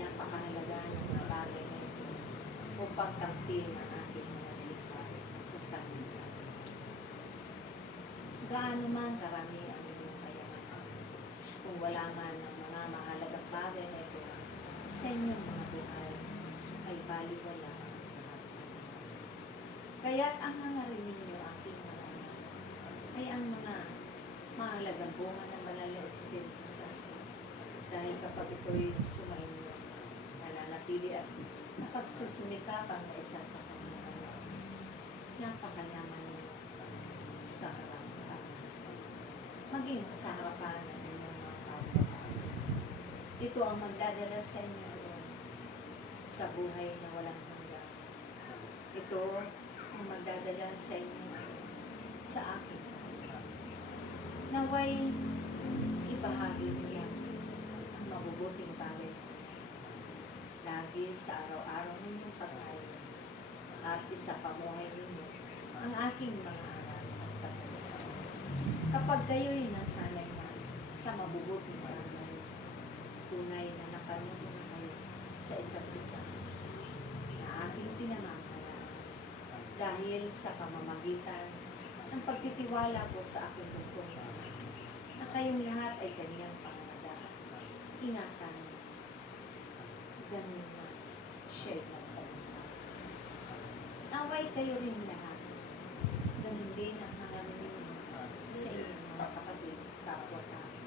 napakahalaga ng mga bagay na ito upang kamtin ang ating mga nilikha sa sanlibutan. Gaano man karami ang inyong kayamanan, kung wala man ang mga mahalagang bagay na ito sa inyong mga buhay, ay baliwala ang lahat. Kaya't ang hangarin ninyo, aking mga anak, ay ang mga mahalagang bunga ng banal na Espiritu Santo. Dahil kapag ito'y sumainyo, nananatili at napagsusumikapang na isa sa kanyang napakalaman ninyo sa harapan ng Diyos, maging sa harapan ng inyong mga kapatid. Ito ang magdadala sa inyo sa buhay na walang hanggan. Ito ang magdadala sa inyo sa akin. Naway ibahagi niya ang mabubuting bagay lagi sa araw-araw ninyong pagkain at sa pamuhay ninyo ang aking mga aral at katulad. Kapag kayo'y nasanay na sa mabubuting bagay, tunay na nakaruto na kayo sa isa't isa na ating pinamamalaan dahil sa pamamagitan ng pagtitiwala po sa aking lungkot na kayong lahat ay kaniyang pangalagaan. Ingatan, ganun na siya'y nagpapalala. Naway kayo rin lahat, ganun din ang hangarin ninyo sa inyong mga kapatid, kapwa-tao,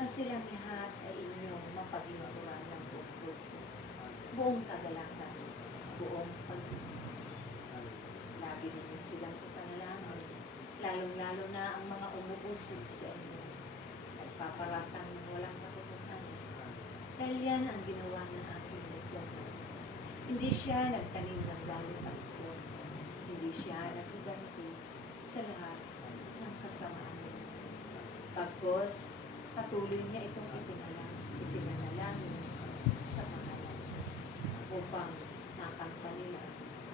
na silang lahat ay inyong mapag-inuturan ng buong puso, buong kagalakan, buong pag-ibig. Lagi ninyo silang ipanalangin, lalong-lalo na ang mga umuusig sa inyo, nagpaparatang ng walang katutunan. Dahil yan ang ginawa ng ating Lord. Hindi siya nagtanim ng lalong pagkon, hindi siya nagiganti sa lahat ng kasamaan niya. Pagkos, patuloy niya itong ipinanalangin sa pangalan upang nakamtan nila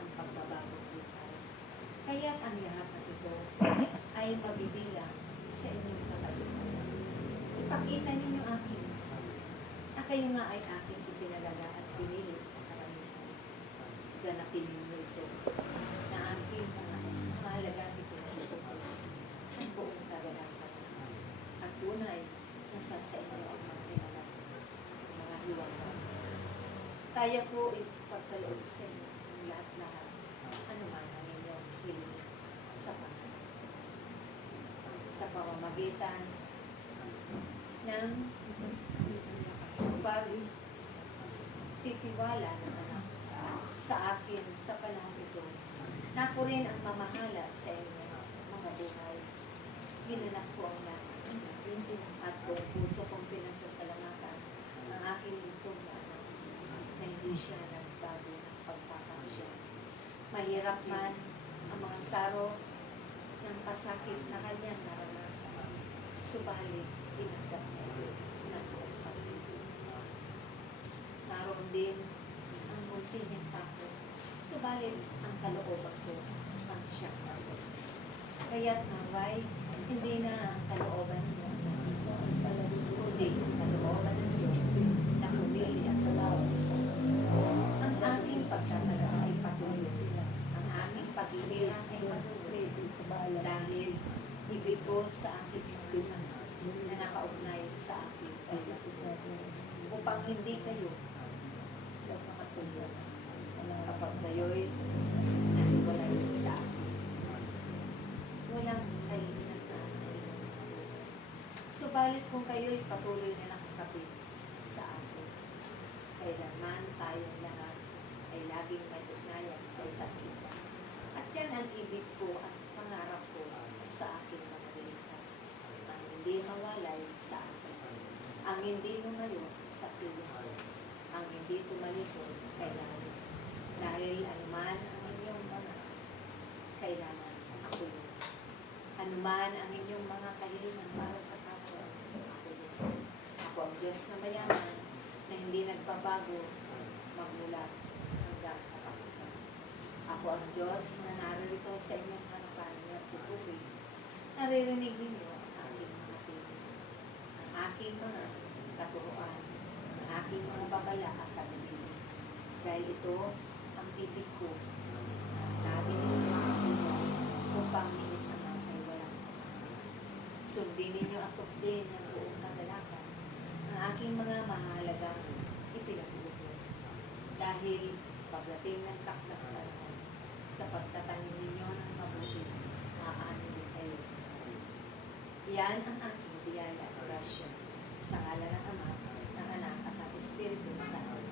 ang pagbabago buhay. Kaya't ang lahat ng ito ay mabibilang sa inyong kapalitan. Ipakita ninyo aking na kayo nga ay aking ipinalaga at pinili sa karamihan. Ganapin ninyo ito na aking mga mahalagang ipinagtutupos ang buong kagalakan. At tunay, nasa sa inyo ang mga pinalala, mga hiwag. Kaya ko ipagkaloob sa inyo ang lahat-lahat, anuman ang inyong hiling sa Panginoon. Sa pamamagitan ng pagtitiwala ng anak sa akin sa panahon ito, na ako rin ang mamahala sa inyo mga buhay. Ginanap ko ang lahat at buong puso kong pinasasalamatan ng aking lingkod na anak na hindi siya nagbago ng pagpapasya. Mahirap man ang mga saro ng pasakit na kanyang naranasan, subalit tinanggap niya ng pag-ibig. Naroon din ang munti niyang takot, subalit ang kalooban ko ang siyang nasip. Kaya't naway, hindi na ang kalooban niya ang nasiso, kundi ang kalooban ng Diyos na humili at tumawag sa ang ating pagtatala ay patuloy sila. Ang ating pag-ibig ay patuloy dahil ibig ko sa aking mga sama na nakaugnay sa aking upang hindi kayo makatulog kapag kayo'y nahiwalay sa akin. Walang kahilingan na subalit kung kayo'y patuloy na nakakapit sa akin, kailanman tayong lahat ay laging may ugnayan sa isa't isa. At yan ang ibig ko at pangarap ko sa aking mga nilikha. Ang hindi mawalay sa akin, ang hindi lumayo sa piling ko, ang hindi tumalikod kailangan. Dahil anuman ang inyong mga kailangan, ako yun. Anuman ang inyong mga kahilingan para sa kapwa, ako yun. Ako ang Diyos na mayaman na hindi nagbabago magmula hanggang katapusan. Ako ang Diyos na narito sa inyong harapan at pupuri. Naririnig ninyo ang aking mga tinig, ang aking mga katuruan, ang aking mga babala at pag-ibig. Dahil ito ang ibig ko na lagi ninyong makatulong upang minis ang mga ay walang. Sundin ninyo at tukdin ng buong kagalakan ang aking mga mahalagang ipinag-utos. Dahil pagdating ng takdang panahon, sa pagtatanim ninyo ng mabuti, maaano din kayo. Yan ang aking biyaya at grasya sa ngalan ng Ama, ng Anak at ng Espiritu Santo.